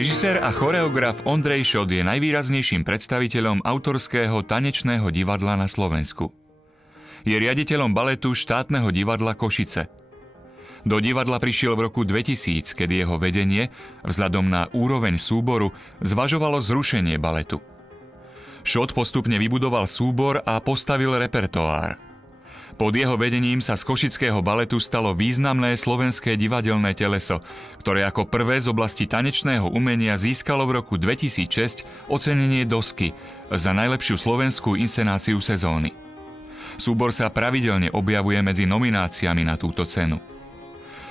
Režisér a choreograf Ondrej Šot je najvýraznejším predstaviteľom autorského tanečného divadla na Slovensku. Je riaditeľom baletu Štátneho divadla Košice. Do divadla prišiel v roku 2000, kedy jeho vedenie, vzhľadom na úroveň súboru, zvažovalo zrušenie baletu. Šot postupne vybudoval súbor a postavil repertoár. Pod jeho vedením sa z košického baletu stalo významné slovenské divadelné teleso, ktoré ako prvé z oblasti tanečného umenia získalo v roku 2006 ocenenie Dosky za najlepšiu slovenskú inscenáciu sezóny. Súbor sa pravidelne objavuje medzi nomináciami na túto cenu.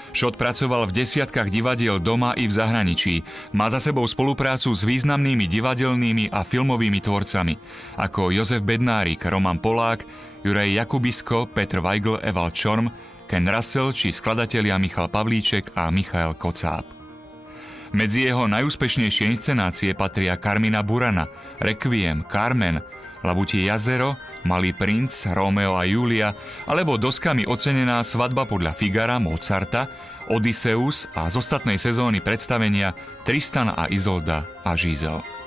Šot pracoval v desiatkách divadiel doma i v zahraničí. Má za sebou spoluprácu s významnými divadelnými a filmovými tvorcami, ako Jozef Bednárik, Roman Polák, Juraj Jakubisko, Petr Weigl, Evald Čorm, Ken Russell či skladatelia Michal Pavlíček a Michael Kocáb. Medzi jeho najúspešnejšie inscenácie patria Carmina Burana, Requiem, Carmen, Labutie jazero, Malý princ, Rómeo a Júlia, alebo doskami ocenená Svadba podľa Figara Mozarta, Odysseus a z ostatnej sezóny predstavenia Tristan a Izolda a Žizel.